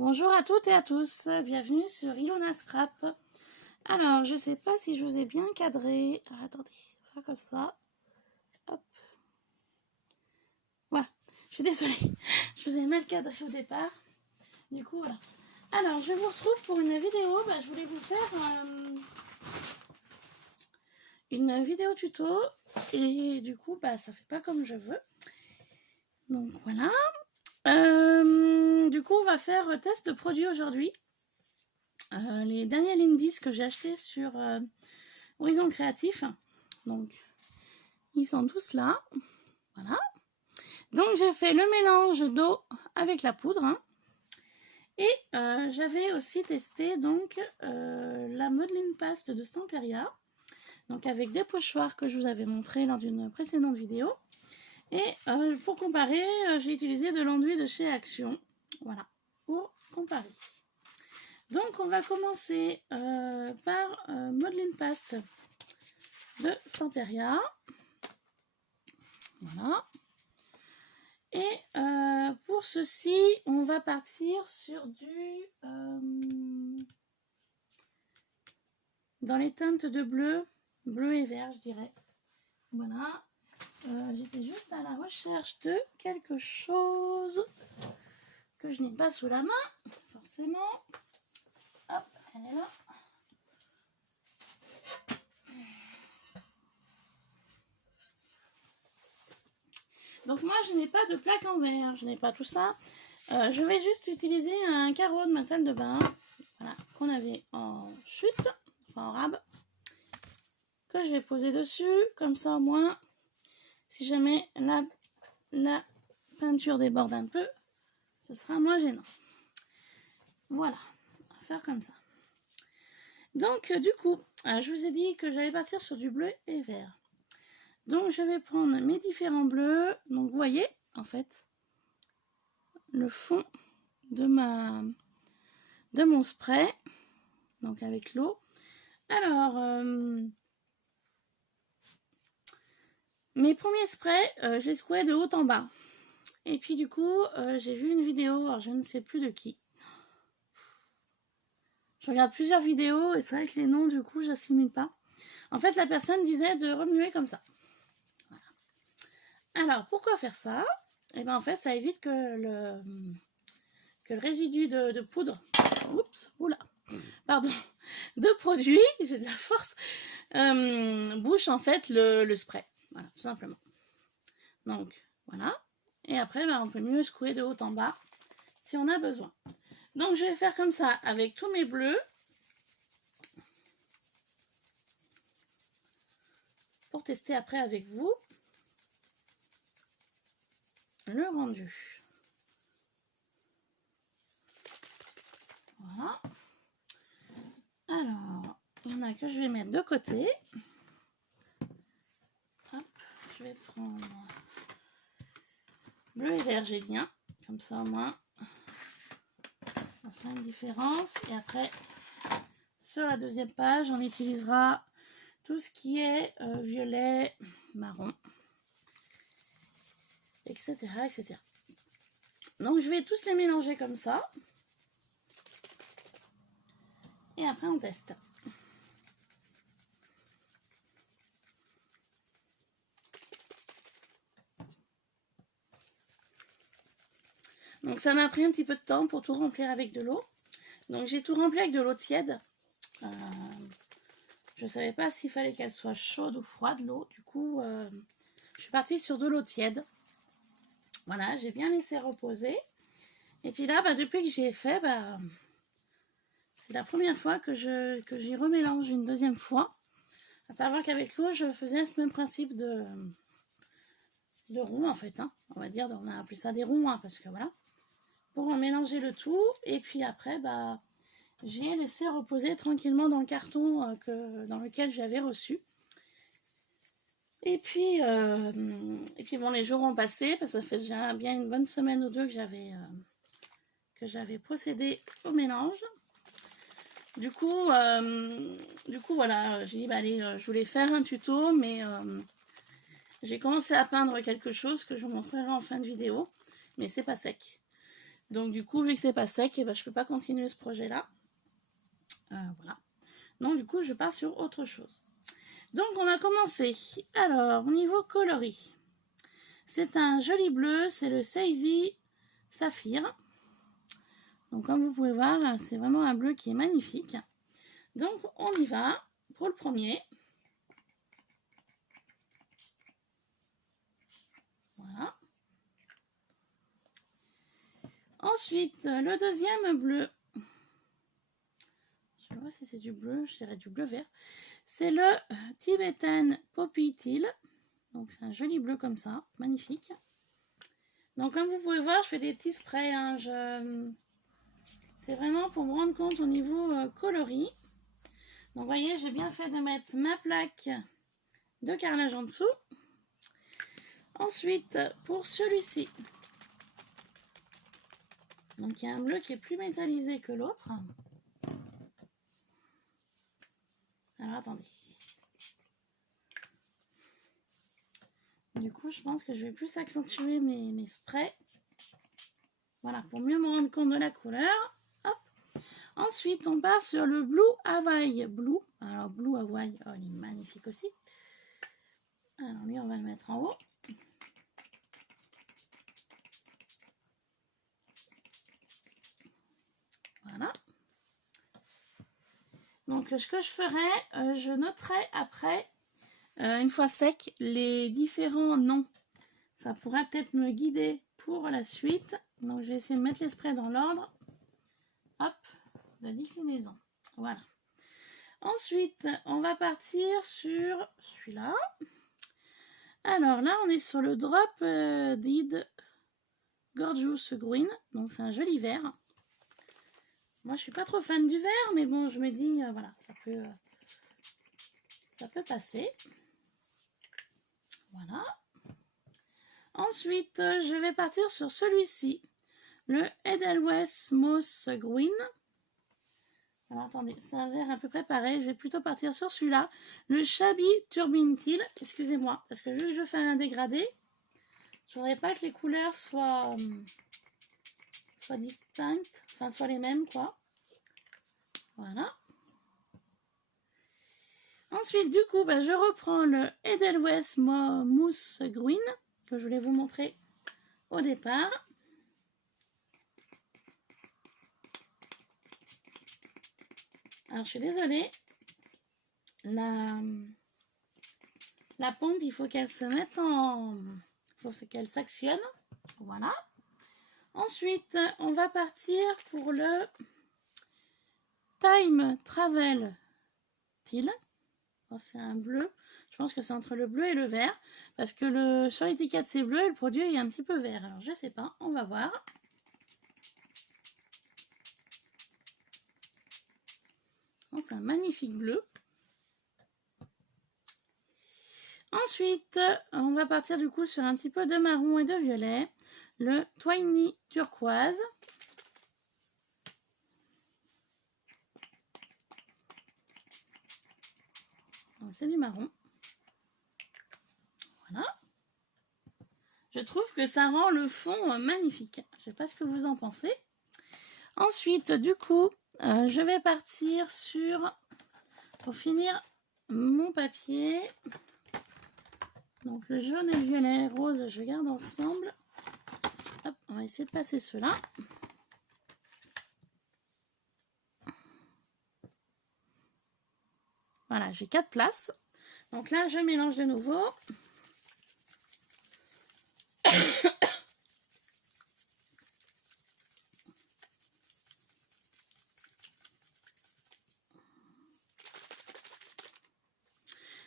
Bonjour à toutes et à tous, bienvenue sur Ilona Scrap. Alors, je sais pas si je vous ai bien cadré. Alors, attendez, on va faire comme ça. Hop. Voilà, je suis désolée, je vous ai mal cadré au départ. Du coup, voilà. Alors, je vous retrouve pour une vidéo. Je voulais vous faire une vidéo tuto. Et du coup, ça fait pas comme je veux. Donc, voilà. Du coup, on va faire test de produit aujourd'hui. Les derniers Lindis que j'ai achetés sur Horizon Créatif. Donc, ils sont tous là. Voilà. Donc, j'ai fait le mélange d'eau avec la poudre. Et j'avais aussi testé donc la modeling paste de Stamperia. Donc, avec des pochoirs que je vous avais montré lors d'une précédente vidéo. Et pour comparer, j'ai utilisé de l'enduit de chez Action. Voilà, pour comparer. Donc, on va commencer par modeling paste de Stamperia. Voilà. Et pour ceci, on va partir sur du... dans les teintes de bleu et vert, je dirais. Voilà. J'étais juste à la recherche de quelque chose que je n'ai pas sous la main, forcément. Hop, elle est là. Donc moi, je n'ai pas de plaque en verre, je n'ai pas tout ça. Je vais juste utiliser un carreau de ma salle de bain, voilà, qu'on avait en chute, enfin en rab, que je vais poser dessus, comme ça au moins, si jamais la peinture déborde un peu, ce sera moins gênant. Voilà, on va faire comme ça. Donc du coup, je vous ai dit que j'allais partir sur du bleu et vert. Donc je vais prendre mes différents bleus. Donc vous voyez, en fait, le fond de mon spray. Donc avec l'eau. Alors, mes premiers sprays, je les secouais de haut en bas. Et puis du coup, j'ai vu une vidéo, alors je ne sais plus de qui. Je regarde plusieurs vidéos et c'est vrai que les noms, du coup, j'assimile pas. En fait, la personne disait de remuer comme ça. Voilà. Alors, pourquoi faire ça? Et bien en fait, ça évite que le résidu de poudre, oups, oula, pardon, de produit, j'ai de la force, bouche en fait le spray. Voilà, tout simplement. Donc, voilà. Et après, on peut mieux secouer de haut en bas si on a besoin. Donc, je vais faire comme ça avec tous mes bleus. Pour tester après avec vous le rendu. Voilà. Alors, il y en a que je vais mettre de côté. Hop, je vais prendre bleu et vert, j'ai bien. Comme ça, au moins, ça fait une différence. Et après, sur la deuxième page, on utilisera tout ce qui est violet, marron, etc., etc. Donc, je vais tous les mélanger comme ça. Et après, on teste. Donc, ça m'a pris un petit peu de temps pour tout remplir avec de l'eau. Donc, j'ai tout rempli avec de l'eau tiède. Je ne savais pas s'il fallait qu'elle soit chaude ou froide, l'eau. Du coup, je suis partie sur de l'eau tiède. Voilà, j'ai bien laissé reposer. Et puis là, depuis que j'ai fait, c'est la première fois que j'y remélange une deuxième fois. À savoir qu'avec l'eau, je faisais ce même principe de ronds, en fait. Hein. On va dire, on a appelé ça des ronds, hein, parce que voilà. Pour mélanger le tout. Et puis après, j'ai laissé reposer tranquillement dans le carton dans lequel j'avais reçu. Et puis bon, les jours ont passé, parce que ça fait déjà bien une bonne semaine ou deux que j'avais procédé au mélange. Du coup, voilà, j'ai dit, allez, je voulais faire un tuto, mais j'ai commencé à peindre quelque chose que je vous montrerai en fin de vidéo, mais c'est pas sec. Donc du coup, vu que c'est pas sec, et ben, je peux pas continuer ce projet-là. Voilà. Donc du coup, je pars sur autre chose. Donc on va commencer. Alors, au niveau coloris, c'est un joli bleu, c'est le Saisy Saphir. Donc comme vous pouvez voir, c'est vraiment un bleu qui est magnifique. Donc on y va pour le premier. Voilà. Ensuite, le deuxième bleu. Je sais pas si c'est du bleu, je dirais du bleu vert. C'est le Tibetan Poppy Teal. Donc c'est un joli bleu comme ça, magnifique. Donc comme vous pouvez voir, je fais des petits sprays. Hein. C'est vraiment pour me rendre compte au niveau coloris. Donc vous voyez, j'ai bien fait de mettre ma plaque de carrelage en dessous. Ensuite, pour celui-ci, donc il y a un bleu qui est plus métallisé que l'autre. Alors attendez. Du coup, je pense que je vais plus accentuer mes sprays. Voilà, pour mieux me rendre compte de la couleur. Hop. Ensuite, on part sur le Blue Hawaii Blue. Alors, Blue Hawaii, oh, il est magnifique aussi. Alors, lui, on va le mettre en haut. Voilà. Donc, ce que je ferai, je noterai après, une fois sec, les différents noms. Ça pourra peut-être me guider pour la suite. Donc, je vais essayer de mettre les sprays dans l'ordre. Hop, de déclinaison. Voilà. Ensuite, on va partir sur celui-là. Alors là, on est sur le Drop Dead Gorgeous Green. Donc, c'est un joli vert. Moi, je suis pas trop fan du vert, mais bon, je me dis, voilà, ça peut passer. Voilà. Ensuite, je vais partir sur celui-ci, le Edelweiss Moss Green. Alors, attendez, c'est un vert à peu près pareil. Je vais plutôt partir sur celui-là, le Shabby Turbine Teal. Excusez-moi, parce que vu que je fais un dégradé, je voudrais pas que les couleurs soient distinctes, enfin, soient les mêmes, quoi. Voilà. Ensuite, du coup, je reprends le Edelweiss Mousse Green que je voulais vous montrer au départ. Alors, je suis désolée. La pompe, il faut qu'elle se mette en... Il faut qu'elle s'actionne. Voilà. Ensuite, on va partir pour le Time Travel Teal. Oh, c'est un bleu. Je pense que c'est entre le bleu et le vert. Parce que sur l'étiquette, c'est bleu et le produit est un petit peu vert. Alors, je sais pas. On va voir. Oh, c'est un magnifique bleu. Ensuite, on va partir du coup sur un petit peu de marron et de violet. Le Twiny Turquoise. Donc, c'est du marron. Voilà. Je trouve que ça rend le fond magnifique. Je ne sais pas ce que vous en pensez. Ensuite, du coup, je vais partir sur, pour finir, mon papier. Donc le jaune et le violet, rose, je garde ensemble. Hop, on va essayer de passer ceux-là. Voilà, j'ai 4 places. Donc là, je mélange de nouveau.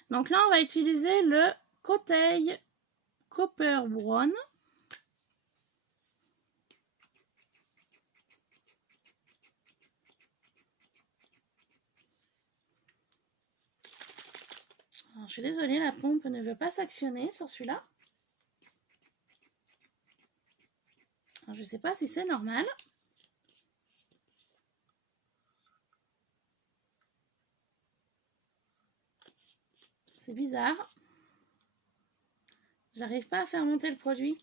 Donc là, on va utiliser le Koteil Copper Brown. Alors, je suis désolée, la pompe ne veut pas s'actionner sur celui-là. Je ne sais pas si c'est normal. C'est bizarre. J'arrive pas à faire monter le produit.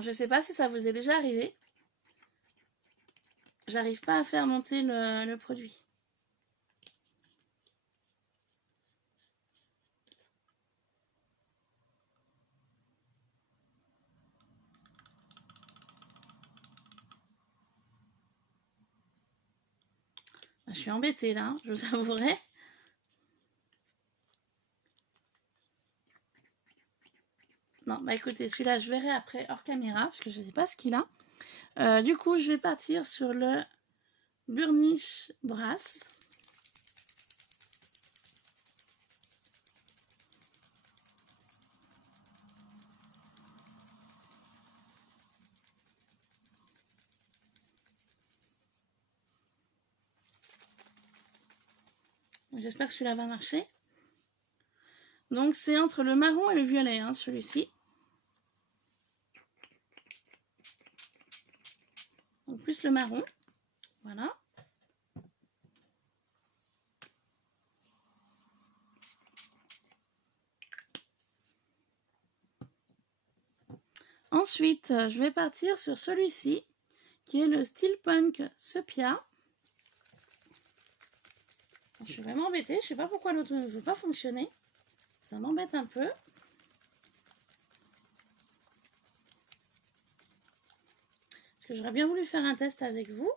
Alors, je sais pas si ça vous est déjà arrivé. J'arrive pas à faire monter le produit. Je suis embêtée là, je vous avouerai. Non, bah écoutez, celui-là, je verrai après hors caméra, parce que je ne sais pas ce qu'il a. Du coup, je vais partir sur le Burnish Brass. J'espère que celui-là va marcher. Donc, c'est entre le marron et le violet, hein, celui-ci. Donc, plus le marron. Voilà. Ensuite, je vais partir sur celui-ci, qui est le Steel Punk Sepia. Je suis vraiment embêtée, je ne sais pas pourquoi l'autre ne veut pas fonctionner. Ça m'embête un peu. Parce que j'aurais bien voulu faire un test avec vous.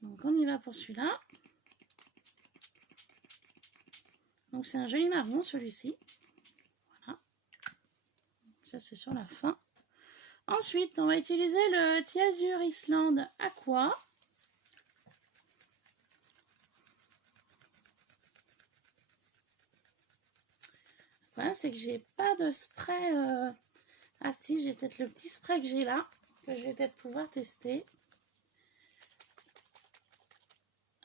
Donc on y va pour celui-là. Donc c'est un joli marron celui-ci. Voilà. Ça c'est sur la fin. Ensuite on va utiliser le Thiazur Island Aqua. Le problème c'est que j'ai pas de spray. Ah si, j'ai peut-être le petit spray que j'ai là, que je vais peut-être pouvoir tester.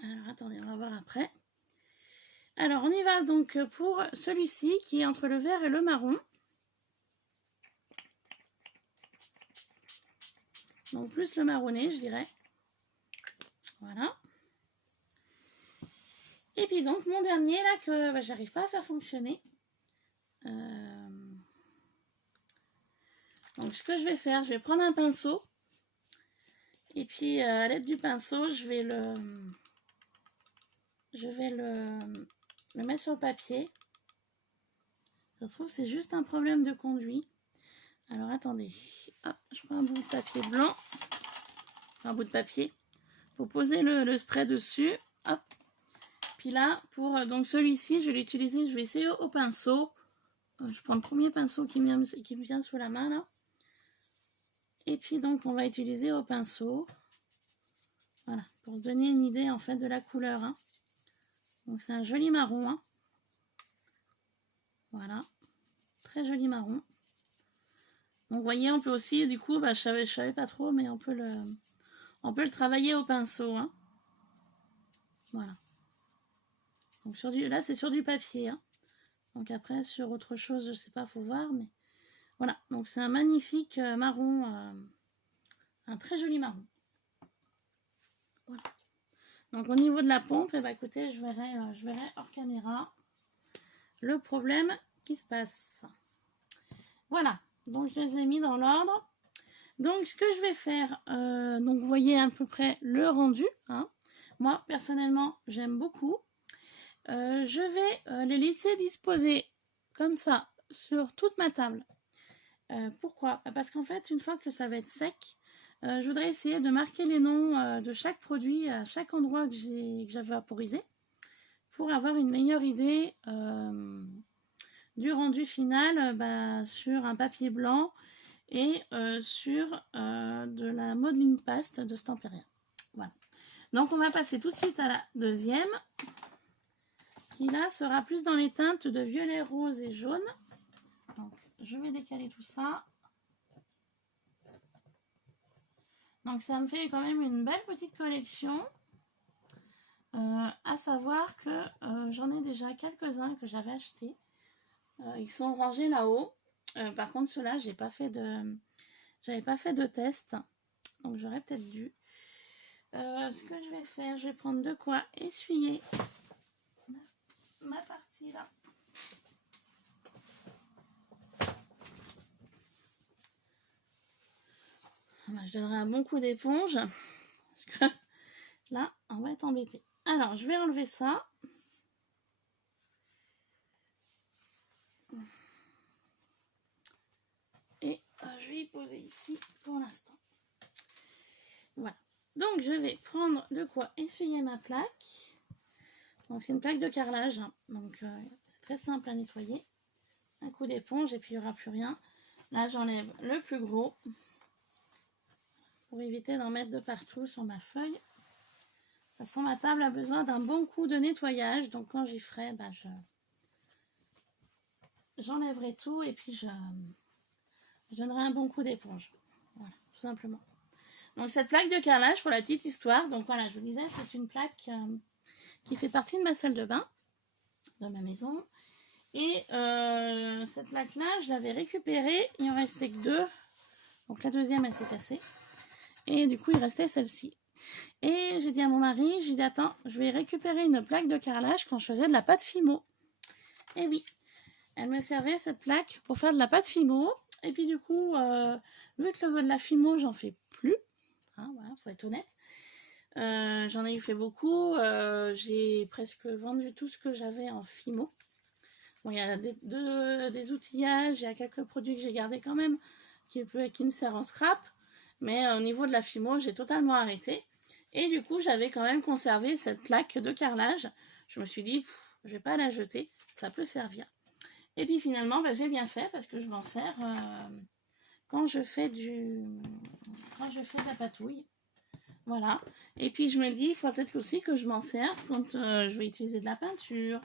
Alors attendez, on va voir après. Alors on y va donc pour celui-ci qui est entre le vert et le marron. Donc plus le marronné, je dirais. Voilà. Et puis donc mon dernier là que j'arrive pas à faire fonctionner. Donc ce que je vais faire, je vais prendre un pinceau. Et puis à l'aide du pinceau, je vais le mettre sur le papier. Ça se trouve c'est juste un problème de conduit. Alors attendez, hop, je prends un bout de papier blanc, un bout de papier, pour poser le spray dessus. Hop. Puis là, pour donc celui-ci, je vais l'utiliser, je vais essayer au pinceau. Je prends le premier pinceau qui me vient sous la main là. Et puis donc on va utiliser au pinceau. Voilà, pour se donner une idée en fait de la couleur. Hein. Donc c'est un joli marron. Hein. Voilà, très joli marron. Donc vous voyez, on peut aussi, du coup, je savais pas trop, mais on peut le travailler au pinceau. Hein. Voilà. Donc là c'est sur du papier. Hein. Donc après sur autre chose, je sais pas, faut voir, mais voilà. Donc c'est un magnifique marron, un très joli marron. Voilà. Donc au niveau de la pompe, eh ben, écoutez, je verrai hors caméra le problème qui se passe. Voilà. Donc je les ai mis dans l'ordre. Donc ce que je vais faire, donc vous voyez à peu près le rendu. Hein. Moi personnellement j'aime beaucoup. Je vais les laisser disposer comme ça sur toute ma table. Pourquoi? Parce qu'en fait une fois que ça va être sec, je voudrais essayer de marquer les noms de chaque produit à chaque endroit que j'ai vaporisé pour avoir une meilleure idée du rendu final sur un papier blanc et sur de la modeling paste de Stamperia. Voilà. Donc on va passer tout de suite à la deuxième qui là sera plus dans les teintes de violet, rose et jaune. Donc je vais décaler tout ça. Donc ça me fait quand même une belle petite collection. À savoir que j'en ai déjà quelques-uns que j'avais achetés. Ils sont rangés là-haut. Par contre, ceux-là, j'avais pas fait de test. Donc j'aurais peut-être dû. Ce que je vais faire, je vais prendre de quoi essuyer ma ma partie là. Je donnerai un bon coup d'éponge. Parce que là, on va être embêté. Alors, je vais enlever ça. Et je vais y poser ici pour l'instant. Voilà. Donc, je vais prendre de quoi essuyer ma plaque. Donc, c'est une plaque de carrelage. Donc, c'est très simple à nettoyer. Un coup d'éponge et puis il n'y aura plus rien. Là, j'enlève le plus gros. Pour éviter d'en mettre de partout sur ma feuille. De toute façon, ma table a besoin d'un bon coup de nettoyage. Donc, quand j'y ferai, bah, j'enlèverai tout et puis je donnerai un bon coup d'éponge. Voilà, tout simplement. Donc, cette plaque de carrelage, pour la petite histoire, donc voilà, je vous disais, c'est une plaque qui fait partie de ma salle de bain, de ma maison. Et cette plaque-là, je l'avais récupérée. Il en restait que 2. Donc, la deuxième, elle s'est cassée. Et du coup, il restait celle-ci. Et j'ai dit à mon mari, j'ai dit, attends, je vais récupérer une plaque de carrelage quand je faisais de la pâte Fimo. Et oui, elle me servait cette plaque pour faire de la pâte Fimo. Et puis du coup, vu que de la Fimo, j'en fais plus. Hein, voilà, faut être honnête. J'en ai eu fait beaucoup. J'ai presque vendu tout ce que j'avais en Fimo. Bon, il y a des outillages, il y a quelques produits que j'ai gardés quand même, qui me servent en scrap. Mais au niveau de la Fimo, j'ai totalement arrêté. Et du coup, j'avais quand même conservé cette plaque de carrelage. Je me suis dit, je vais pas la jeter, ça peut servir. Et puis finalement, j'ai bien fait parce que je m'en sers quand je fais de la patouille. Voilà. Et puis je me dis, il faut peut-être aussi que je m'en sers quand je vais utiliser de la peinture,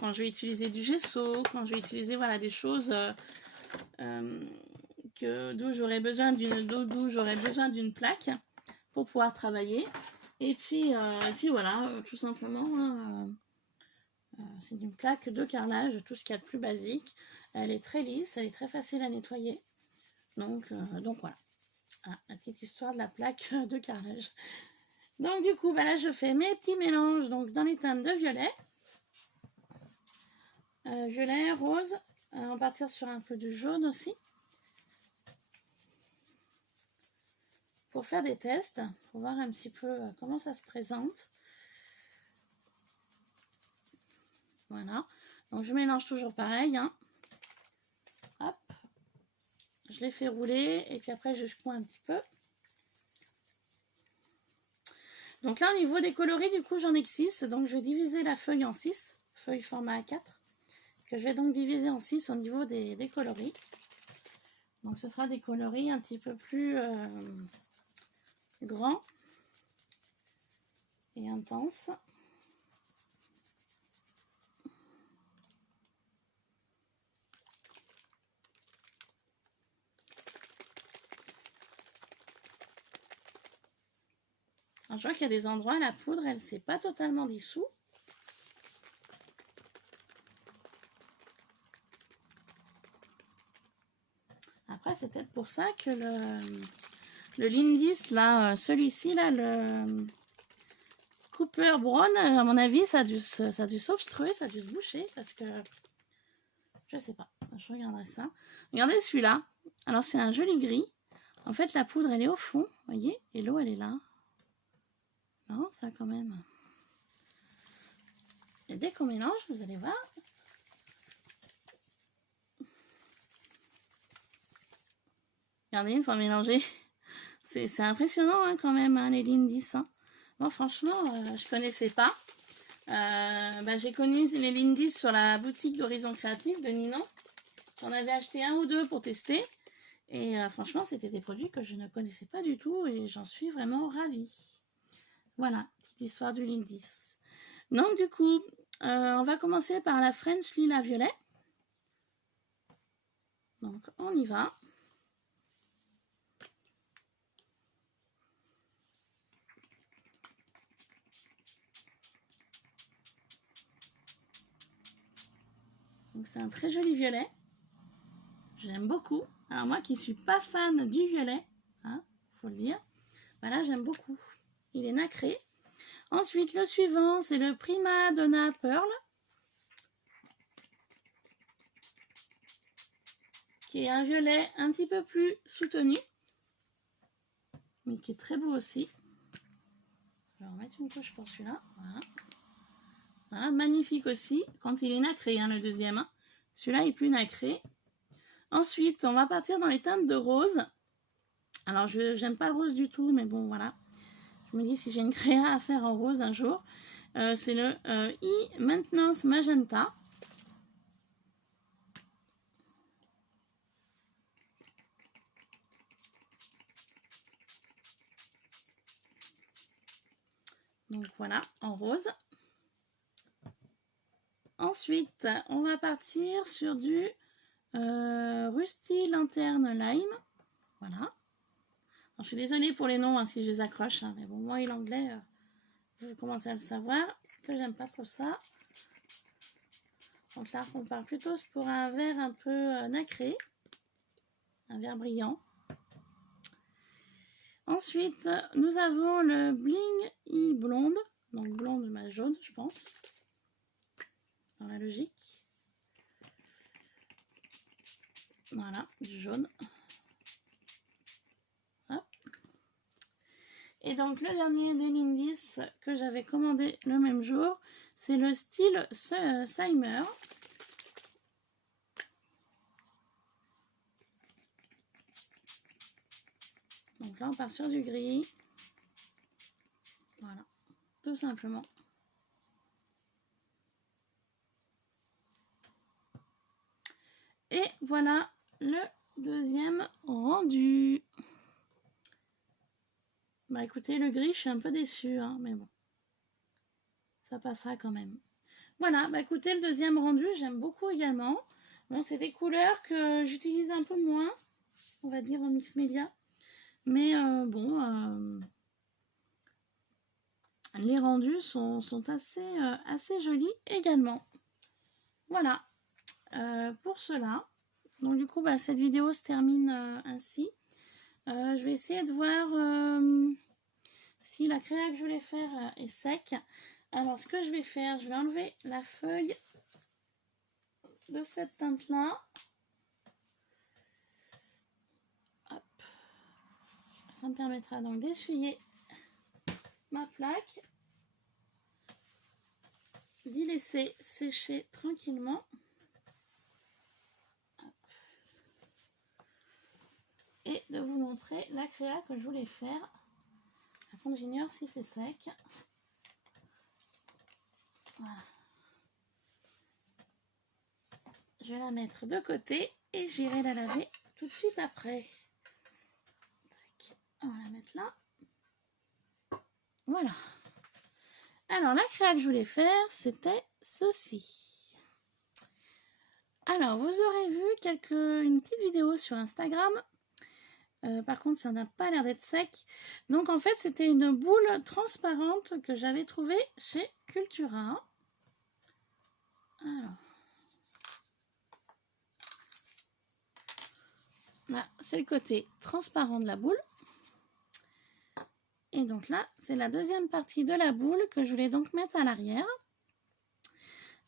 quand je vais utiliser du gesso, quand je vais utiliser voilà, des choses d'où j'aurais besoin d'une plaque pour pouvoir travailler. Et puis voilà, tout simplement, c'est une plaque de carrelage, tout ce qu'il y a de plus basique. Elle est très lisse, elle est très facile à nettoyer. Donc voilà, la petite histoire de la plaque de carrelage. Donc du coup, là je fais mes petits mélanges donc, dans les teintes de violet. Violet, rose, on va partir sur un peu de jaune aussi. Pour faire des tests, pour voir un petit peu comment ça se présente. Voilà, donc je mélange toujours pareil. Hein. Hop, je les fais rouler et puis après je secoue un petit peu. Donc là au niveau des coloris, du coup j'en ai que 6, donc je vais diviser la feuille en 6, feuille format A4, que je vais donc diviser en 6 au niveau des coloris. Donc ce sera des coloris un petit peu plus grands et intenses. Alors, je vois qu'il y a des endroits, la poudre, elle ne s'est pas totalement dissoute. Après, c'est peut-être pour ça que le Lindis, là, celui-ci, là, le Cooper Brown, à mon avis, ça a dû s'obstruer, ça a dû se boucher, parce que, je sais pas, je regarderai ça. Regardez celui-là. Alors, c'est un joli gris. En fait, la poudre, elle est au fond, vous voyez, et l'eau, elle est là. Non, ça quand même. Et dès qu'on mélange, vous allez voir. Regardez, une fois mélangé, c'est impressionnant hein, quand même, hein, les Lindis. Hein. Moi, franchement, je connaissais pas. J'ai connu les Lindis sur la boutique d'Horizon Créatif de Ninon. J'en avais acheté 1 ou 2 pour tester. Et franchement, c'était des produits que je ne connaissais pas du tout et j'en suis vraiment ravie. Voilà, petite histoire du Lindis. Donc du coup, on va commencer par la French Lila Violet. Donc on y va. Donc c'est un très joli violet. J'aime beaucoup. Alors moi qui suis pas fan du violet, hein, faut le dire, là j'aime beaucoup. Il est nacré. Ensuite le suivant c'est le Prima Donna Pearl. qui est un violet un petit peu plus soutenu, mais qui est très beau aussi. Je vais remettre une couche pour celui-là. Voilà. Voilà, magnifique aussi, quand il est nacré, hein, le deuxième. Hein. Celui-là est plus nacré. Ensuite, on va partir dans les teintes de rose. Alors, je n'aime pas le rose du tout, mais bon, voilà. Je me dis si j'ai une créa à faire en rose un jour. C'est le E-Maintenance Magenta. Donc voilà, en rose. Ensuite, on va partir sur du Rusty Lanterne Lime. Voilà. Alors, je suis désolée pour les noms hein, si je les accroche, hein, mais bon, moi et l'anglais, vous commencez à le savoir, que j'aime pas trop ça. Donc là, on part plutôt pour un vert un peu nacré, un vert brillant. Ensuite, nous avons le Bling E Blonde, donc blonde mais jaune, je pense, dans la logique. Voilà, du jaune. Hop. Et donc, le dernier des Lindis que j'avais commandé le même jour, c'est le style Seimer. Donc là, on part sur du gris. Voilà, tout simplement. Et voilà le deuxième rendu. Bah écoutez, le gris, je suis un peu déçue, hein, mais bon. Ça passera quand même. Voilà, bah écoutez, le deuxième rendu, j'aime beaucoup également. Bon, c'est des couleurs que j'utilise un peu moins, on va dire, en mix média. Mais bon, les rendus sont assez jolis également. Voilà, pour cela. Donc du coup, bah, cette vidéo se termine ainsi. Je vais essayer de voir si la créa que je voulais faire est sec. Alors, ce que je vais faire, je vais enlever la feuille de cette teinte-là. Ça me permettra donc d'essuyer ma plaque, d'y laisser sécher tranquillement. Et de vous montrer la créa que je voulais faire. Par contre, j'ignore si c'est sec. Voilà. Je vais la mettre de côté et j'irai la laver tout de suite après. Tac. On va la mettre là. Voilà. Alors, la créa que je voulais faire, c'était ceci. Alors, vous aurez vu une petite vidéo sur Instagram. Par contre, ça n'a pas l'air d'être sec. Donc, en fait, c'était une boule transparente que j'avais trouvée chez Cultura. Alors. Là, c'est le côté transparent de la boule. Et donc là, c'est la deuxième partie de la boule que je voulais donc mettre à l'arrière.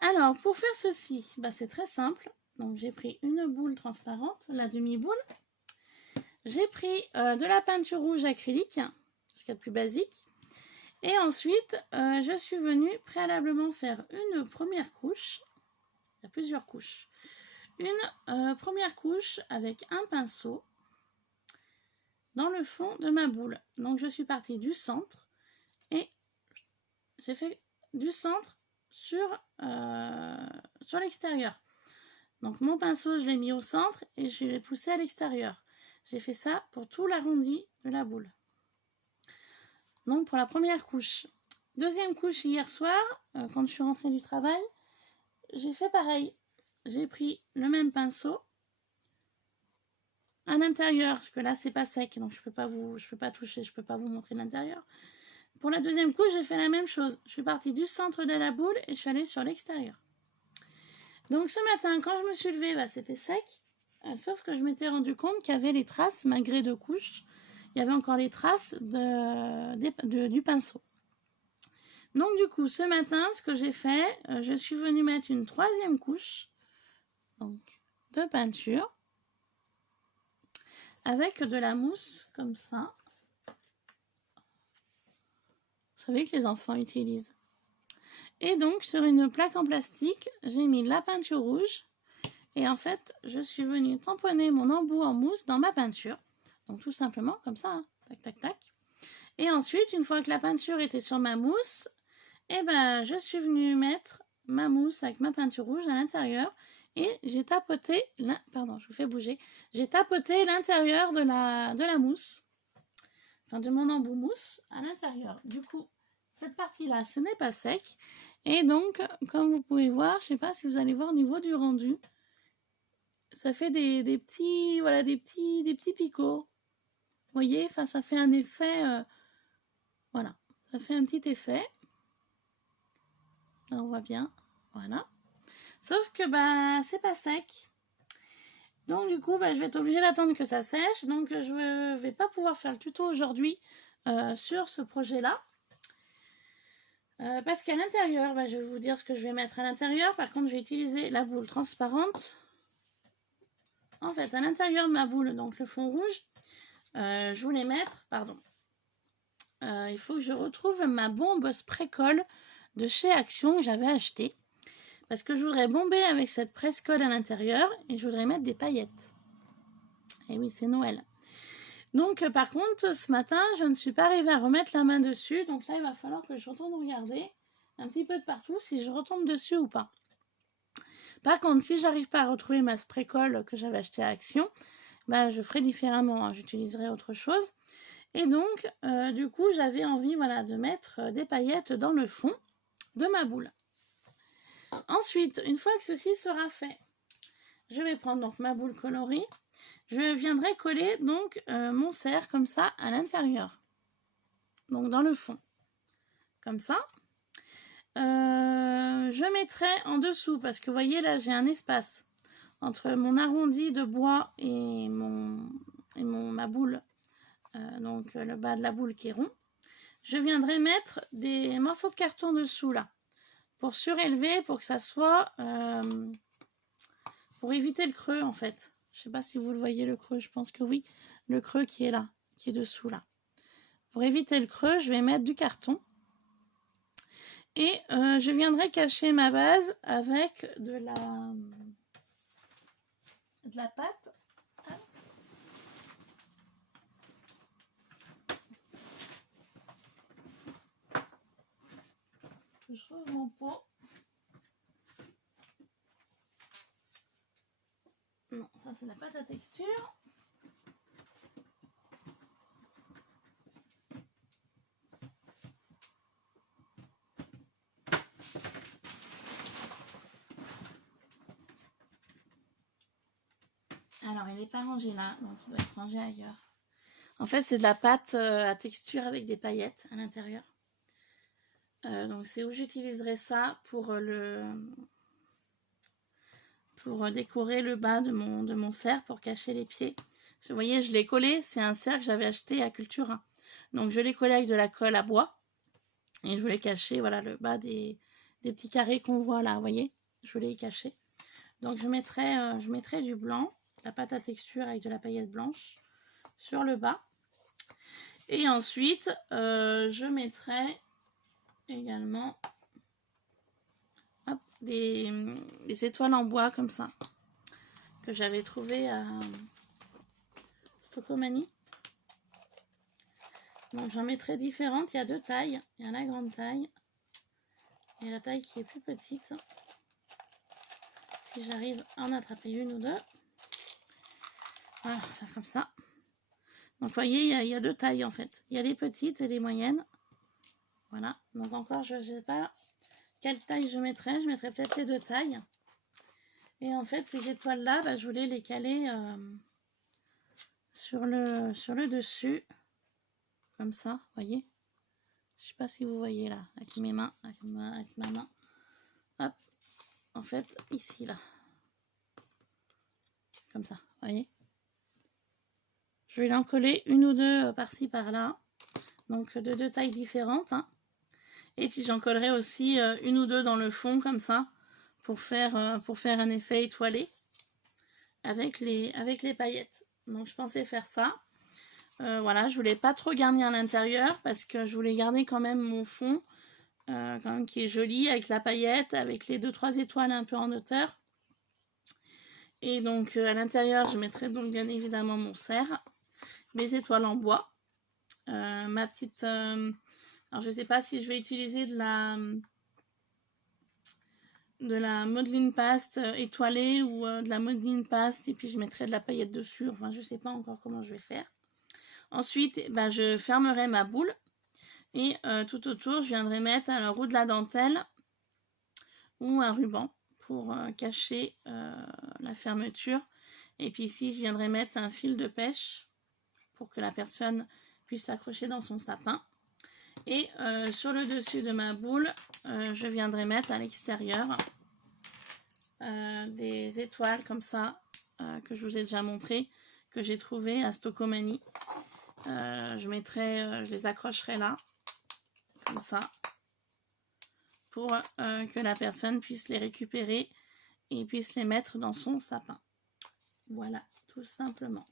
Alors, pour faire ceci, bah, c'est très simple. Donc, j'ai pris une boule transparente, la demi-boule. J'ai pris de la peinture rouge acrylique, ce qu'il y a de plus basique. Et ensuite, je suis venue préalablement faire une première couche. Il y a plusieurs couches. Une première couche avec un pinceau dans le fond de ma boule. Donc, je suis partie du centre et j'ai fait du centre sur l'extérieur. Donc, mon pinceau, je l'ai mis au centre et je l'ai poussé à l'extérieur. J'ai fait ça pour tout l'arrondi de la boule. Donc, pour la première couche. Deuxième couche, hier soir, quand je suis rentrée du travail, j'ai fait pareil. J'ai pris le même pinceau à l'intérieur, parce que là, c'est pas sec, donc je peux pas toucher, je peux pas vous montrer l'intérieur. Pour la deuxième couche, j'ai fait la même chose. Je suis partie du centre de la boule et je suis allée sur l'extérieur. Donc, ce matin, quand je me suis levée, bah, c'était sec. Sauf que je m'étais rendu compte qu'il y avait les traces, malgré 2 couches, il y avait encore les traces du pinceau. Donc du coup, ce matin, ce que j'ai fait, je suis venue mettre une 3e couche donc, de peinture. avec de la mousse comme ça. Vous savez que les enfants utilisent. Et donc sur une plaque en plastique, j'ai mis la peinture rouge. Et en fait, je suis venue tamponner mon embout en mousse dans ma peinture. Donc tout simplement comme ça, hein. Tac, tac, tac. Et ensuite, une fois que la peinture était sur ma mousse, eh ben, je suis venue mettre ma mousse avec ma peinture rouge à l'intérieur. Et j'ai tapoté, pardon, je vous fais bouger. J'ai tapoté l'intérieur de la mousse, enfin de mon embout mousse à l'intérieur. Du coup, cette partie-là, ce n'est pas sec. Et donc, comme vous pouvez voir, je ne sais pas si vous allez voir au niveau du rendu, ça fait des petits, voilà, des petits picots. Vous voyez, enfin, ça fait un effet, voilà, ça fait un petit effet. Là, on voit bien, voilà. Sauf que, bah, c'est pas sec. Donc, du coup, bah, je vais être obligée d'attendre que ça sèche. Donc, je ne vais pas pouvoir faire le tuto aujourd'hui sur ce projet-là. Parce qu'à l'intérieur, bah, je vais vous dire ce que je vais mettre à l'intérieur. Par contre, je vais utiliser la boule transparente. En fait, à l'intérieur de ma boule, donc le fond rouge, je voulais mettre, pardon, il faut que je retrouve ma bombe spray-colle de chez Action que j'avais achetée. Parce que je voudrais bomber avec cette presse-colle à l'intérieur et je voudrais mettre des paillettes. Et oui, c'est Noël. Donc, par contre, ce matin, je ne suis pas arrivée à remettre la main dessus. Donc là, il va falloir que je retourne regarder un petit peu de partout si je retombe dessus ou pas. Par contre, si j'arrive pas à retrouver ma spray-colle que j'avais achetée à Action, bah, je ferai différemment, hein. J'utiliserai autre chose. Et donc, du coup, j'avais envie, voilà, de mettre des paillettes dans le fond de ma boule. Ensuite, une fois que ceci sera fait, je vais prendre donc ma boule coloris. Je viendrai coller donc mon cerf comme ça à l'intérieur. Donc dans le fond. Comme ça. Je mettrai en dessous, parce que vous voyez là, j'ai un espace entre mon arrondi de bois et ma boule. Donc le bas de la boule qui est rond. Je viendrai mettre des morceaux de carton dessous là. Pour surélever, pour que ça soit... pour éviter le creux en fait. Je ne sais pas si vous le voyez le creux, je pense que oui. Le creux qui est là, qui est dessous là. Pour éviter le creux, je vais mettre du carton. Et je viendrai cacher ma base avec de la pâte. Je trouve mon pot. Non, ça c'est la pâte à texture. Alors, il n'est pas rangé là, donc il doit être rangé ailleurs. En fait, c'est de la pâte à texture avec des paillettes à l'intérieur. Donc, c'est où j'utiliserai ça pour décorer le bas de mon cerf, pour cacher les pieds. Vous voyez, je l'ai collé, c'est un cerf que j'avais acheté à Cultura. Donc, je l'ai collé avec de la colle à bois. Et je voulais cacher, voilà, le bas des petits carrés qu'on voit là, vous voyez. Je voulais y cacher. Donc, je mettrai du blanc, la pâte à texture avec de la paillette blanche sur le bas. Et ensuite, je mettrai également des étoiles en bois comme ça, que j'avais trouvé à Stocomanie. Donc j'en mettrai différentes, il y a deux tailles, il y a la grande taille et la taille qui est plus petite. Si j'arrive à en attraper une ou deux. Voilà, faire comme ça. Donc vous voyez, il y a deux tailles en fait. Il y a les petites et les moyennes. Voilà, donc encore je ne sais pas quelle taille je mettrai peut-être les deux tailles. Et en fait, ces étoiles-là, bah, je voulais les caler sur le dessus. Comme ça, vous voyez. Je ne sais pas si vous voyez là, avec mes mains, avec ma main. Hop, en fait, ici, là. Comme ça, vous voyez. Je vais en coller une ou deux par-ci, par-là. Donc, de deux tailles différentes. Hein. Et puis, j'en collerai aussi une ou deux dans le fond, comme ça, pour faire un effet étoilé avec les paillettes. Donc je pensais faire ça. Voilà, je voulais pas trop garnir à l'intérieur parce que je voulais garder quand même mon fond, quand même qui est joli avec la paillette, avec les 2-3 étoiles un peu en hauteur. Et donc à l'intérieur, je mettrai donc bien évidemment mon cerf, mes étoiles en bois, ma petite... alors je sais pas si je vais utiliser de la modeline paste étoilée ou de la modeline paste et puis je mettrai de la paillette dessus. Enfin, je sais pas encore comment je vais faire. Ensuite, je fermerai ma boule et tout autour, je viendrai mettre alors ou de la dentelle ou un ruban pour cacher la fermeture. Et puis ici, je viendrai mettre un fil de pêche pour que la personne puisse l'accrocher dans son sapin. Et sur le dessus de ma boule, je viendrai mettre à l'extérieur des étoiles comme ça, que je vous ai déjà montré, que j'ai trouvé à Stocomanie. Je les accrocherai là, comme ça, pour que la personne puisse les récupérer et puisse les mettre dans son sapin. Voilà, tout simplement.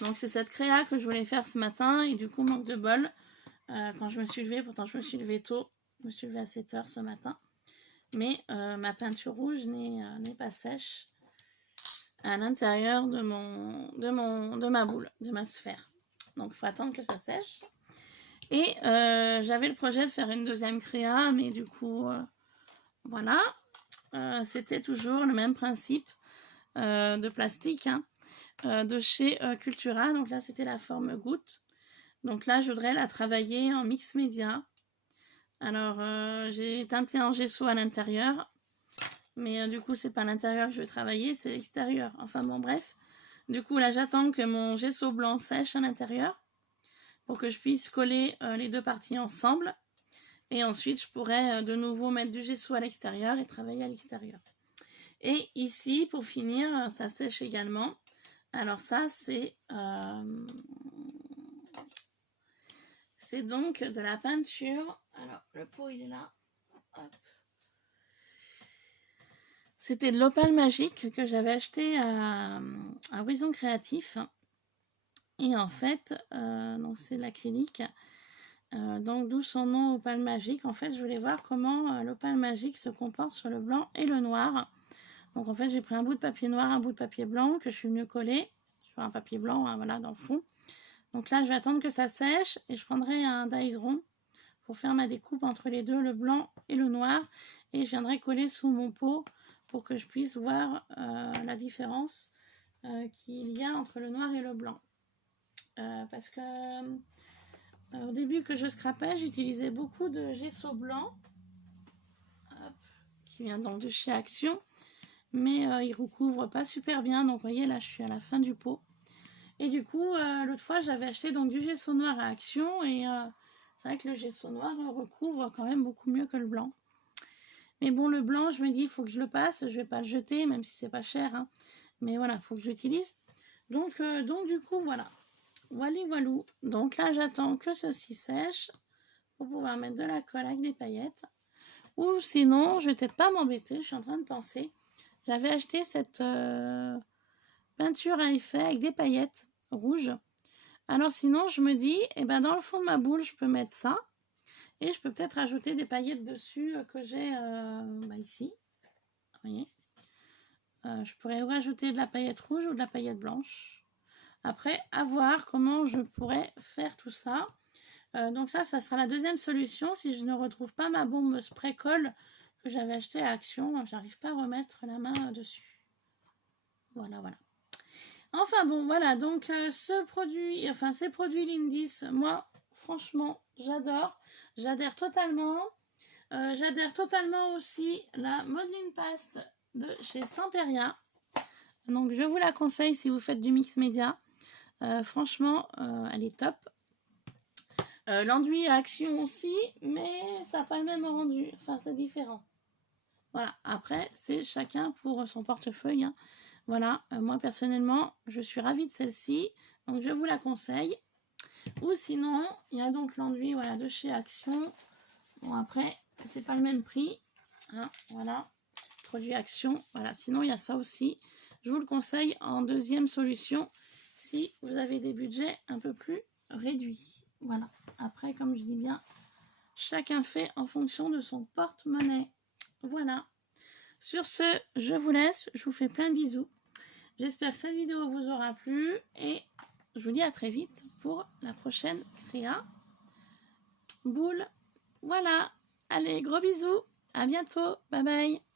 Donc c'est cette créa que je voulais faire ce matin et du coup, manque de bol, quand je me suis levée, pourtant je me suis levée tôt, je me suis levée à 7 h ce matin, mais ma peinture rouge n'est pas sèche à l'intérieur de ma boule, de ma sphère. Donc il faut attendre que ça sèche. Et j'avais le projet de faire une deuxième créa, mais du coup, voilà. C'était toujours le même principe de plastique, hein, de chez Cultura. Donc là, c'était la forme goutte. Donc là, je voudrais la travailler en mix média. Alors, j'ai teinté en gesso à l'intérieur. Mais du coup, c'est pas l'intérieur que je vais travailler, c'est l'extérieur. Enfin bon, bref. Du coup, là, j'attends que mon gesso blanc sèche à l'intérieur pour que je puisse coller les deux parties ensemble. Et ensuite, je pourrais de nouveau mettre du gesso à l'extérieur et travailler à l'extérieur. Et ici, pour finir, ça sèche également. Alors ça, c'est donc de la peinture. Alors, le pot, il est là. Hop. C'était de l'opale magique que j'avais acheté à Horizon Créatif. Et en fait, donc c'est de l'acrylique. Donc d'où son nom opale magique. En fait, je voulais voir comment l'opale magique se comporte sur le blanc et le noir. Donc en fait, j'ai pris un bout de papier noir, un bout de papier blanc que je suis venue coller sur un papier blanc, hein, voilà, dans le fond. Donc là, je vais attendre que ça sèche et je prendrai un dies rond pour faire ma découpe entre les deux, le blanc et le noir. Et je viendrai coller sous mon pot pour que je puisse voir la différence qu'il y a entre le noir et le blanc. Parce que au début que je scrapais, j'utilisais beaucoup de gesso blanc, hop, qui vient donc de chez Action, mais il recouvre pas super bien. Donc vous voyez, là je suis à la fin du pot. Et du coup, l'autre fois, j'avais acheté donc du gesso noir à Action et c'est vrai que le gesso noir recouvre quand même beaucoup mieux que le blanc. Mais bon, le blanc, je me dis, il faut que je le passe. Je vais pas le jeter, même si c'est pas cher, hein. Mais voilà, il faut que je l'utilise. Donc du coup, voilà. Voilou. Donc là, j'attends que ceci sèche pour pouvoir mettre de la colle avec des paillettes. Ou sinon, je vais peut-être pas m'embêter. Je suis en train de penser. J'avais acheté cette peinture à effet avec des paillettes rouges. Alors sinon, je me dis, dans le fond de ma boule, je peux mettre ça. Et je peux peut-être rajouter des paillettes dessus que j'ai ici. Vous voyez, je pourrais rajouter de la paillette rouge ou de la paillette blanche. Après, à voir comment je pourrais faire tout ça. Donc ça sera la deuxième solution. Si je ne retrouve pas ma bombe spray colle que j'avais achetée à Action, j'arrive pas à remettre la main dessus. Voilà. Enfin bon, voilà. Donc ces produits Lindis, moi, franchement, j'adore. J'adhère totalement. J'adhère totalement aussi la modeline paste de chez Stamperia. Donc je vous la conseille si vous faites du mix média. Franchement, elle est top. L'enduit à Action aussi, mais ça n'a pas le même rendu. Enfin, c'est différent. Voilà. Après, c'est chacun pour son portefeuille, hein. Voilà. Moi, personnellement, je suis ravie de celle-ci. Donc, je vous la conseille. Ou sinon, il y a donc l'enduit, voilà, de chez Action. Bon, après, c'est pas le même prix, hein, voilà, produit Action. Voilà. Sinon, il y a ça aussi. Je vous le conseille en deuxième solution. si vous avez des budgets un peu plus réduits. Voilà. Après, comme je dis bien, chacun fait en fonction de son porte-monnaie. Voilà. Sur ce, je vous laisse. Je vous fais plein de bisous. J'espère que cette vidéo vous aura plu et je vous dis à très vite pour la prochaine créa boule. Voilà. Allez, gros bisous. À bientôt. Bye bye.